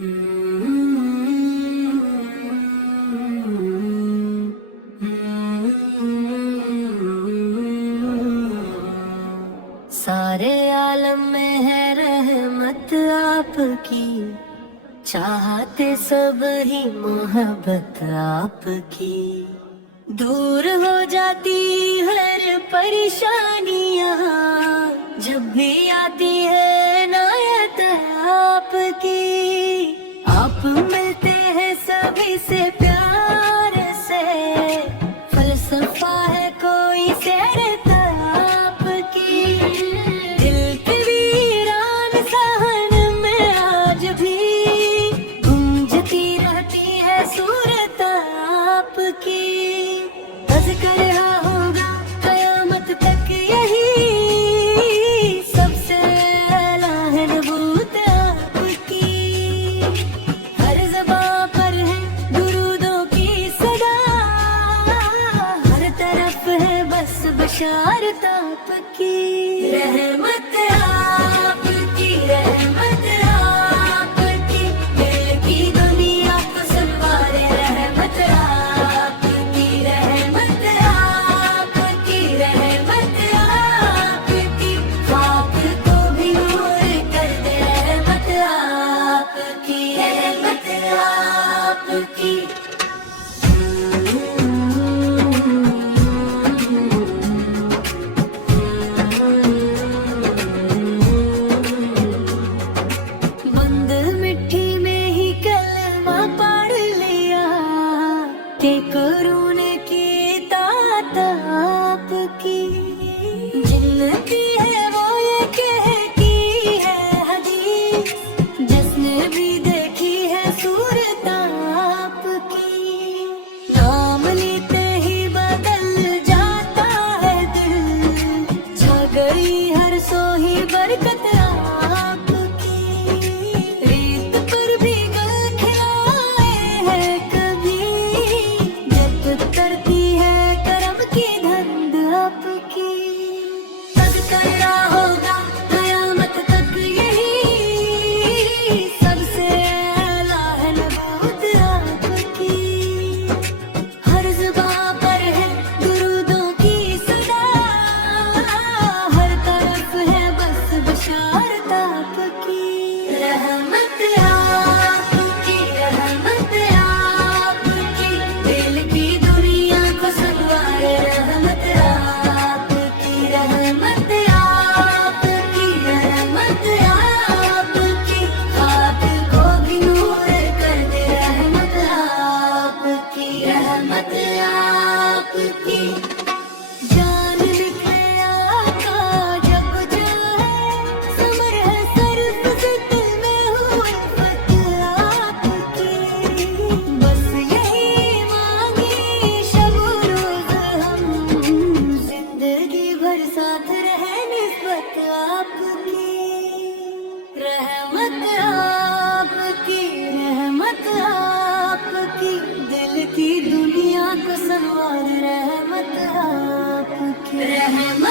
سارے عالم میں ہے رحمت آپ کی، چاہتے سب ہی محبت آپ کی، دور ہو جاتی ہر پریشانیاں جب بھی آتی ہے عنایت آپ کی، آپ ملتے ہیں سبھی سے پیار سے، فلسفہ ہے کوئی سیرت آپ کی، دل کے ویران صحن میں آج بھی گونجتی رہتی ہے صورت آپ کی، تذکر رہا ہوگا قیامت تک یہی سب سے اعلیٰ ہے نبوت آپ کی، ہر زباں پر ہے درودوں کی صدا، ہر طرف ہے بس بشارت آپ کی، رحمت آپ کی، رحمت آپ کی، دل کی دنیا کو سنوارے رحمت آپ کی، رحمت آپ کی، رحمت آپ کی، خاک کو بھی نور کر دے رحمت آپ کی، رحمت آپ کی۔ بند مٹھی میں ہی کلمہ پڑھ لیا کہ قرون کی اطاعت آپ کی، جنتی ہے وہ یہ کہتی ہے حدیث، جس نے بھی دیکھی ہے صورت آپ کی، نام لیتے ہی بدل جاتا ہے دل، چھا گئی ہر سوئی برکت آپ کی، ریت پر بھی گل کھلائے ہیں کبھی، جب کرتی ہے کرم کی دھند آپ کی، تذکرہ ہوگا قیامت تک یہی سب سے اعلیٰ ہے نبوت آپ کی، ہر زباں پر ہے درودوں کی صدا، ہر طرف ہے بس بشارت آپ کی، رحمت آپ کی، رحمت آپ کی، دل کی دنیا کو سنوارے رحمت آپ کی، رحمت آپ کی، رحمت آپ کی، خاک کو بھی نور کر دے رحمت آپ کی، رحمت آپ کی، جان نکلے آقا جب جائے، سمر ہے صرف ذکر میں ہوئے فتح آپ کی، بس یہی مانگی شب و روز ہم، زندگی بھر ساتھ رہے نسبت آپ کی، رحمت آپ کی، رحمت آپ کی، دل کی دنیا کو سنوار رحمت آپ کی، رحمت